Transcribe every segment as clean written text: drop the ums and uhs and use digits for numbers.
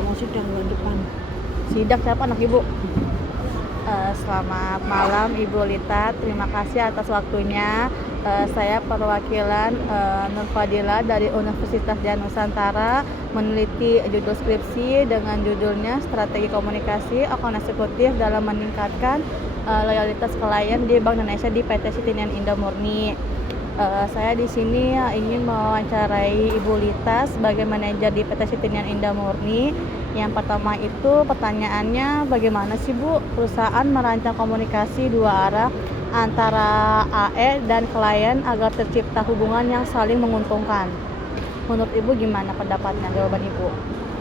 nggak mau sidang bulan depan. Sidak siapa anak ibu? Selamat malam Ibu Lita, terima kasih atas waktunya. Saya perwakilan Nur Fadila dari Universitas Dian Nusantara meneliti judul skripsi dengan judulnya Strategi Komunikasi Akun Eksekutif dalam Meningkatkan Loyalitas Klien di Bank Indonesia di PT Citinian Indah Murni. Saya di sini ingin mewawancarai Ibu Lita sebagai manajer di PT Citinian Indah Murni. Yang pertama itu pertanyaannya, bagaimana sih Bu perusahaan merancang komunikasi dua arah antara AE dan klien agar tercipta hubungan yang saling menguntungkan? Menurut Ibu gimana pendapatnya, jawaban Ibu?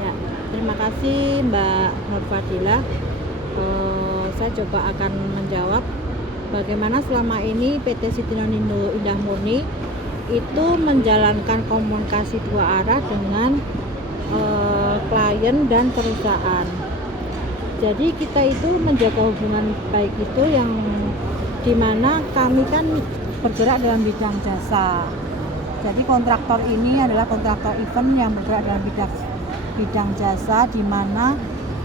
Ya, terima kasih Mbak Nur Fadila. Saya coba akan menjawab bagaimana selama ini PT Citinian Indah Murni itu menjalankan komunikasi dua arah dengan klien dan perusahaan. Jadi kita itu menjaga hubungan baik itu yang dimana kami kan bergerak dalam bidang jasa. Jadi kontraktor ini adalah kontraktor event yang bergerak dalam bidang jasa, di mana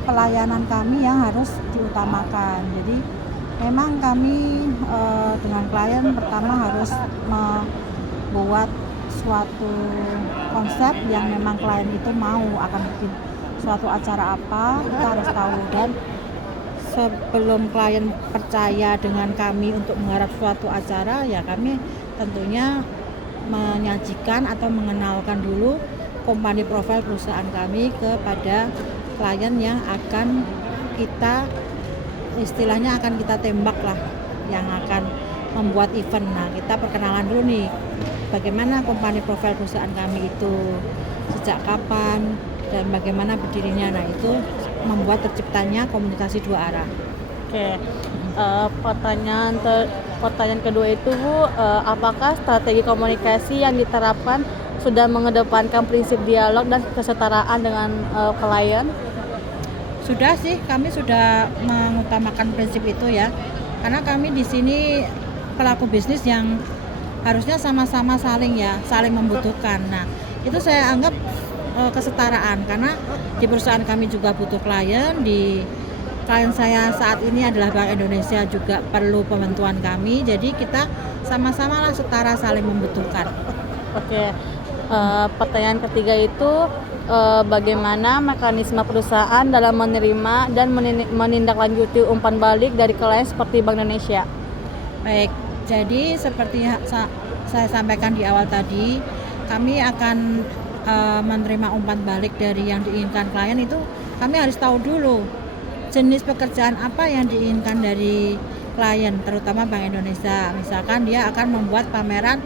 pelayanan kami yang harus diutamakan. Jadi memang kami dengan klien pertama harus membuat suatu konsep yang memang klien itu mau akan bikin suatu acara apa, kita harus tahu. Dan sebelum klien percaya dengan kami untuk menggarap suatu acara, ya kami tentunya menyajikan atau mengenalkan dulu company profile perusahaan kami kepada klien yang akan kita istilahnya akan kita tembak lah, yang akan membuat event. Nah, kita perkenalan dulu nih bagaimana company profile perusahaan kami itu, sejak kapan dan bagaimana berdirinya. Nah, itu membuat terciptanya komunikasi dua arah. Oke, pertanyaan kedua itu Bu, apakah strategi komunikasi yang diterapkan sudah mengedepankan prinsip dialog dan kesetaraan dengan klien? Sudah sih, kami sudah mengutamakan prinsip itu ya, karena kami di sini pelaku bisnis yang harusnya sama-sama saling membutuhkan. Nah, itu saya anggap kesetaraan, karena di perusahaan kami juga butuh klien, di klien saya saat ini adalah Bank Indonesia juga perlu pembantuan kami, jadi kita sama-sama lah setara saling membutuhkan. Oke, pertanyaan ketiga itu bagaimana mekanisme perusahaan dalam menerima dan menindaklanjuti umpan balik dari klien seperti Bank Indonesia? Baik, jadi seperti saya sampaikan di awal tadi, kami akan menerima umpan balik dari yang diinginkan klien. Itu kami harus tahu dulu jenis pekerjaan apa yang diinginkan dari klien, terutama Bank Indonesia. Misalkan dia akan membuat pameran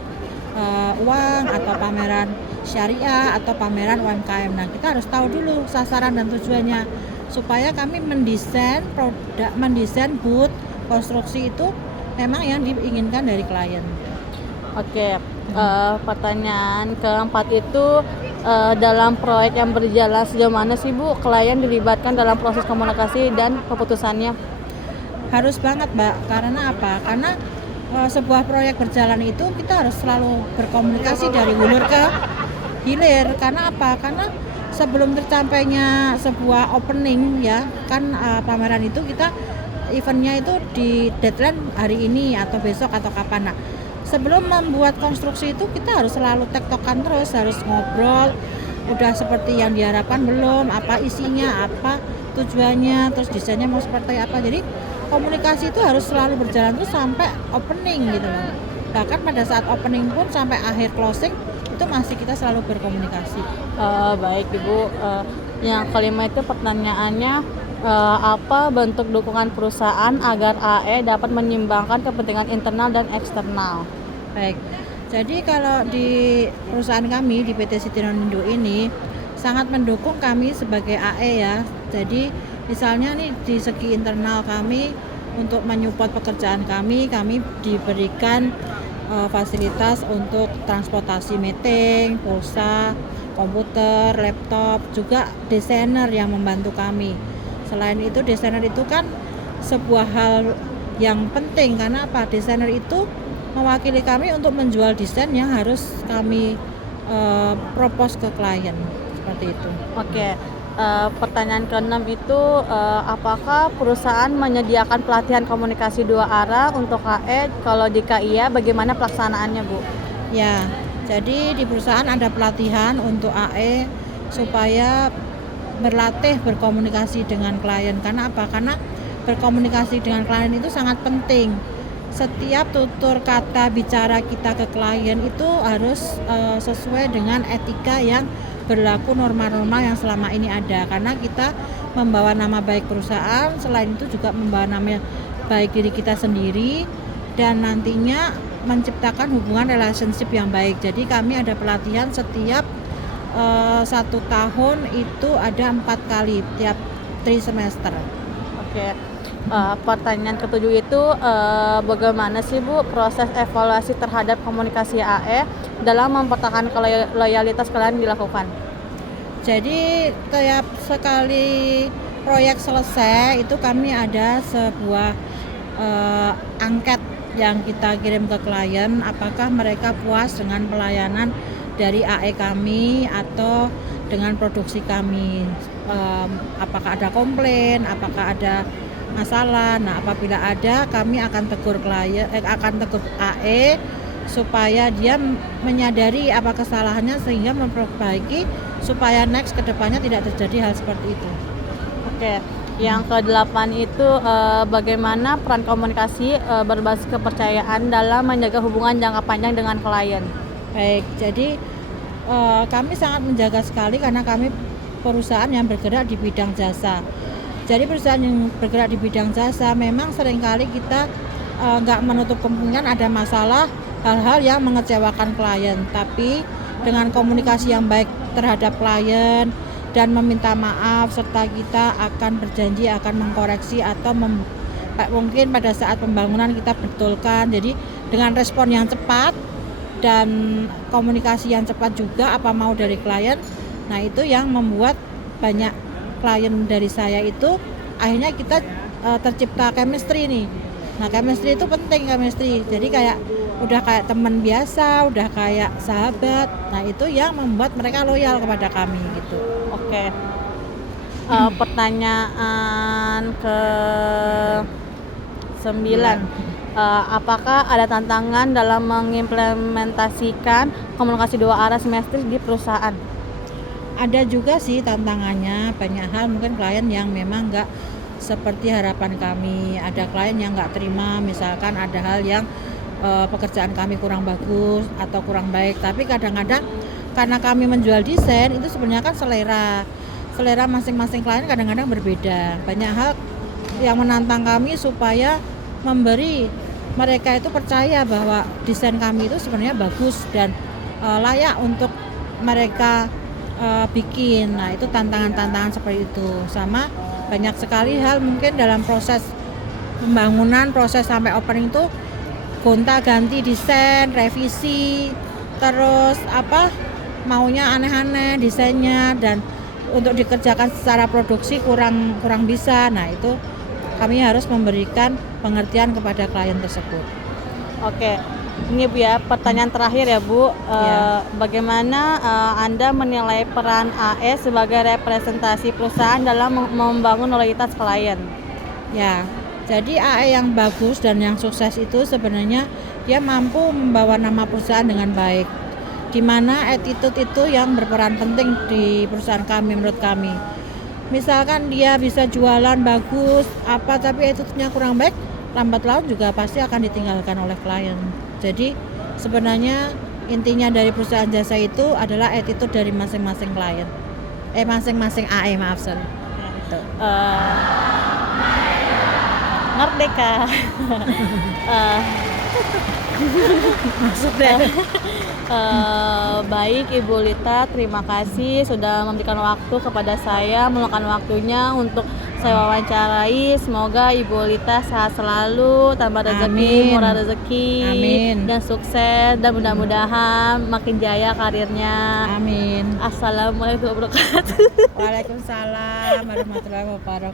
uang atau pameran syariah atau pameran UMKM. Nah, kita harus tahu dulu sasaran dan tujuannya supaya kami mendesain produk, mendesain booth, konstruksi itu memang yang diinginkan dari klien. Oke, pertanyaan keempat itu dalam proyek yang berjalan sejauh mana sih Bu klien dilibatkan dalam proses komunikasi dan keputusannya? Harus banget Mbak, karena apa? Karena sebuah proyek berjalan itu kita harus selalu berkomunikasi dari hulu ke hilir. Karena apa? Karena sebelum tercapainya sebuah opening ya kan, pameran itu kita eventnya itu di deadline hari ini atau besok atau kapan. Nah, sebelum membuat konstruksi itu kita harus selalu tektokan terus, harus ngobrol udah seperti yang diharapkan belum, apa isinya, apa tujuannya, terus desainnya mau seperti apa. Jadi komunikasi itu harus selalu berjalan terus sampai opening gitu loh. Bahkan pada saat opening pun sampai akhir closing itu masih kita selalu berkomunikasi. Baik Ibu, yang kelima itu pertanyaannya, apa bentuk dukungan perusahaan agar AE dapat menyimbangkan kepentingan internal dan eksternal? Baik, jadi kalau di perusahaan kami di PT Citinian Indo ini sangat mendukung kami sebagai AE ya. Jadi misalnya nih di segi internal kami untuk menyupport pekerjaan kami diberikan fasilitas untuk transportasi meeting, pulsa, komputer, laptop, juga desainer yang membantu kami. Selain itu desainer itu kan sebuah hal yang penting, karena apa? Desainer itu mewakili kami untuk menjual desain yang harus kami propose ke klien, seperti itu. Oke, Pertanyaan keenam itu, apakah perusahaan menyediakan pelatihan komunikasi dua arah untuk AE? Kalau jika iya, bagaimana pelaksanaannya, Bu? Ya, jadi di perusahaan ada pelatihan untuk AE supaya berlatih berkomunikasi dengan klien. Karena apa? Karena berkomunikasi dengan klien itu sangat penting. Setiap tutur kata bicara kita ke klien itu harus sesuai dengan etika yang berlaku, norma-norma yang selama ini ada. Karena kita membawa nama baik perusahaan, selain itu juga membawa nama baik diri kita sendiri, dan nantinya menciptakan hubungan relationship yang baik. Jadi kami ada pelatihan setiap 1 tahun itu ada 4 kali tiap trimester. Oke. Pertanyaan ketujuh itu, bagaimana sih, Bu, proses evaluasi terhadap komunikasi AE dalam mempertahankan loyalitas kalian dilakukan? Jadi tiap sekali proyek selesai itu kami ada sebuah angket yang kita kirim ke klien, apakah mereka puas dengan pelayanan dari AE kami atau dengan produksi kami, apakah ada komplain, apakah ada masalah. Nah, apabila ada, kami akan tegur AE supaya dia menyadari apa kesalahannya sehingga memperbaiki supaya next kedepannya tidak terjadi hal seperti itu. Oke. Yang ke-8 itu, bagaimana peran komunikasi berbasis kepercayaan dalam menjaga hubungan jangka panjang dengan klien? Baik, jadi kami sangat menjaga sekali karena kami perusahaan yang bergerak di bidang jasa. Jadi perusahaan yang bergerak di bidang jasa memang seringkali kita nggak menutup kemungkinan ada masalah, hal-hal yang mengecewakan klien. Tapi dengan komunikasi yang baik terhadap klien dan meminta maaf, serta kita akan berjanji akan mengkoreksi atau mungkin pada saat pembangunan kita betulkan. Jadi dengan respon yang cepat dan komunikasi yang cepat juga apa mau dari klien. Nah, itu yang membuat banyak klien dari saya itu akhirnya kita tercipta chemistry nih. Nah, chemistry itu penting, chemistry. Jadi udah kayak teman biasa, udah kayak sahabat. Nah, itu yang membuat mereka loyal kepada kami gitu. Oke. Pertanyaan ke-9. Apakah ada tantangan dalam mengimplementasikan komunikasi dua arah semester di perusahaan? Ada juga sih tantangannya, banyak hal mungkin klien yang memang nggak seperti harapan kami. Ada klien yang nggak terima, misalkan ada hal yang pekerjaan kami kurang bagus atau kurang baik. Tapi kadang-kadang karena kami menjual desain, itu sebenarnya kan selera masing-masing klien kadang-kadang berbeda. Banyak hal yang menantang kami supaya memberi mereka itu percaya bahwa desain kami itu sebenarnya bagus dan layak untuk mereka bikin. Nah, itu tantangan-tantangan seperti itu. Sama banyak sekali hal mungkin dalam proses pembangunan, proses sampai opening itu gonta-ganti desain, revisi, terus maunya aneh-aneh desainnya, dan untuk dikerjakan secara produksi kurang bisa. Nah, itu kami harus memberikan pengertian kepada klien tersebut. Oke. Ini, Bu, ya, pertanyaan terakhir ya, Bu. Bagaimana Anda menilai peran AE sebagai representasi perusahaan dalam membangun loyalitas klien? Ya, jadi AE yang bagus dan yang sukses itu sebenarnya dia mampu membawa nama perusahaan dengan baik. Di mana attitude itu yang berperan penting di perusahaan kami menurut kami. Misalkan dia bisa jualan bagus, tapi attitude-nya kurang baik, lambat laun juga pasti akan ditinggalkan oleh klien. Jadi sebenarnya intinya dari perusahaan jasa itu adalah attitude dari masing-masing klien. Masing-masing AE, maaf sorry. Gitu. Merdeka. Maksudnya baik, Ibu Lita, terima kasih sudah memberikan waktu kepada saya, meluangkan waktunya untuk saya wawancarai. Semoga Ibu Lita sehat selalu, tambah rezeki, murah rezeki, dan sukses, dan mudah-mudahan makin jaya karirnya. Amin. Assalamualaikum warahmatullahi wabarakatuh. Waalaikumsalam warahmatullahi wabarakatuh.